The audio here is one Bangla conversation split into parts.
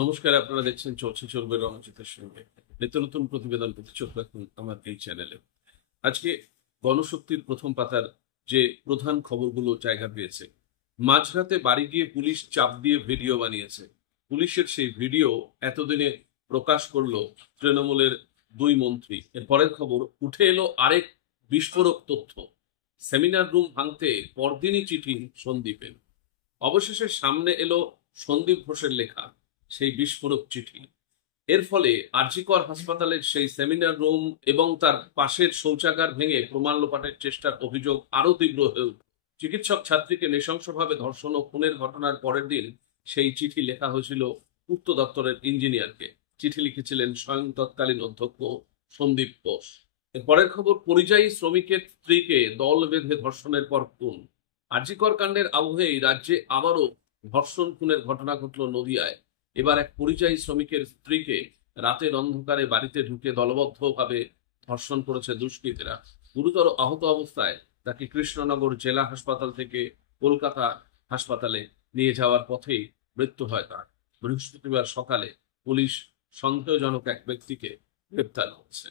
নমস্কার, আপনারা দেখছেন চলছে চলবে রণজিতের সঙ্গে। নিত্য নতুন প্রতিবেদন পেতে চোখ রাখুন আমার এই চ্যানেলে। আজকে গণশক্তির প্রথম পাতার যে প্রধান খবরগুলো জায়গা পেয়েছে, মাঝরাতে বাড়ি গিয়ে পুলিশ চাপ দিয়ে ভিডিও বানিয়েছে। পুলিশের সেই ভিডিও এতদিনে প্রকাশ করলো তৃণমূলের দুই মন্ত্রী। এর পরের খবর, উঠে এলো আরেক বিস্ফোরক তথ্য। সেমিনার রুম ভাঙতে পরদিনই চিঠি সন্দীপের। অবশেষে সামনে এলো সন্দীপ ঘোষের লেখা সেই বিস্ফোরক চিঠি। এর ফলে আরজিকর হাসপাতালের সেই সেমিনার রুম এবং তার পাশের শৌচাগার ভেঙে প্রমাণ লোপাটের চেষ্টার অভিযোগ আরো তীব্র হয়ে উঠল। চিকিৎসক ছাত্রীকে নৃশংসভাবে ধর্ষণ ও খুনের ঘটনার পরের দিন সেই চিঠি লেখা হয়েছিল পূর্ত দপ্তরের ইঞ্জিনিয়ারকে। চিঠি লিখেছিলেন স্বয়ং তৎকালীন অধ্যক্ষ সন্দীপ ঘোষ। এর পরের খবর, পরিযায়ী শ্রমিকের স্ত্রীকে দল বেঁধে ধর্ষণের পর খুন। আরজিকর কাণ্ডের আবহেই রাজ্যে আবারও ধর্ষণ খুনের ঘটনা ঘটল নদিয়ায়। এবার এক পরিযায়ী শ্রমিকের স্ত্রীকে রাতের অন্ধকারে বাড়িতে ঢুকে দলবদ্ধভাবে ধর্ষণ করেছে দুষ্কৃতীরা। গুরুতর আহত অবস্থায় তাকে কৃষ্ণনগর জেলা হাসপাতাল থেকে কলকাতা হাসপাতালে নিয়ে যাওয়ার পথেই মৃত্যু হয় তার। বৃহস্পতিবার সকালে পুলিশ সন্দেহজনক এক ব্যক্তিকে গ্রেপ্তার করেছে।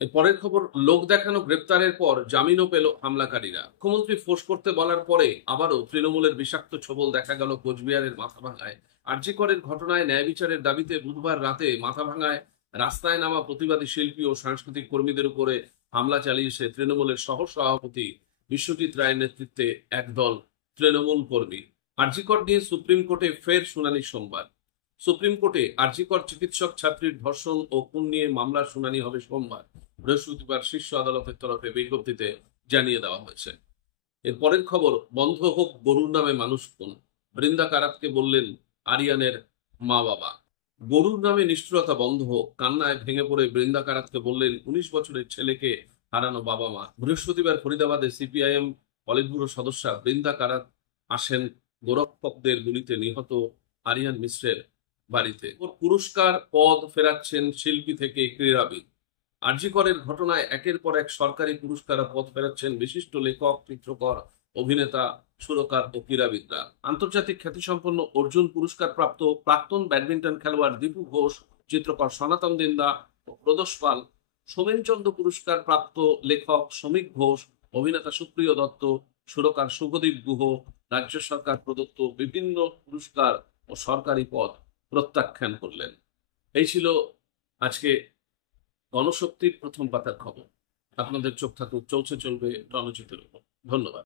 এর পরের খবর, লোক দেখানো গ্রেপ্তারের পর জামিনও পেল হামলাকারীরা। মুখ্যমন্ত্রী ফোর্স করতে বলার পরে আবারও তৃণমূলের বিষাক্ত ছোবল দেখা গেল কোচবিহারের মাথাভাঙায়। আরজিকরের ঘটনায় ন্যায় বিচারের দাবিতে বুধবার রাতে মাথাভাঙায় রাস্তায় নামা প্রতিবাদী শিল্পী ও সাংস্কৃতিক কর্মীদের উপরে হামলা চালিয়েছে তৃণমূলের সহ সভাপতি বিশ্বজিৎ রায়ের নেতৃত্বে একদল তৃণমূল কর্মী। আরজিকর নিয়ে সুপ্রিম কোর্টে ফের শুনানি সোমবার। সুপ্রিম কোর্টে আরজিকর চিকিৎসক ছাত্রীর ধর্ষণ ও খুন নিয়ে মামলার শুনানি হবে সোমবার। বৃহস্পতিবার শীর্ষ আদালতের তরফে বিজ্ঞপ্তিতে জানিয়ে দেওয়া হয়েছে। এর পরের খবর, বন্ধ হোক গরুর নামে মানুষ খুন। বৃন্দা কারাতকে বললেন আরিয়ানের মা বাবা। গরুর নামে নিষ্ঠুরতা বন্ধ হোক, কান্নায় ভেঙে পড়ে বৃন্দা কারাতকে বললেন 19 বছরের ছেলেকে হারানো বাবা মা। বৃহস্পতিবার ফরিদাবাদে সিপিআইএম পলিট ব্যুরো সদস্যা বৃন্দা কারাত আসেন গোরক্ষকদের গুলিতে নিহত আরিয়ান মিশ্রের বাড়িতে। পুরস্কার পদ ফেরাচ্ছেন শিল্পী থেকে ক্রীড়াবিদ। আরজিকরের ঘটনায় একের পর এক সরকারি পুরস্কার পদ ফেরাচ্ছেন বিশিষ্ট লেখক, চিত্রকর, অভিনেতা, সুরকার ও ক্রীড়াবিদরা। আন্তর্জাতিক খ্যাতিসম্পন্ন অর্জুন পুরস্কার প্রাপ্ত প্রাক্তন ব্যাডমিন্টন খেলোয়াড় দীপু ঘোষ, চিত্রকর সনাতন দিন্দা ও প্রদোষ পাল, সোমেনচন্দ্র পুরস্কার প্রাপ্ত লেখক সমীক ঘোষ, অভিনেতা সুপ্রিয় দত্ত, সুরকার শুভদীপ গুহ রাজ্য সরকার প্রদত্ত বিভিন্ন পুরস্কার ও সরকারি পদ প্রত্যাখ্যান করলেন। এই ছিল আজকে গণশক্তির প্রথম পাতার খবর। আপনাদের চোখ থাকুক চলছে চলবে রণজিতের উপর। ধন্যবাদ।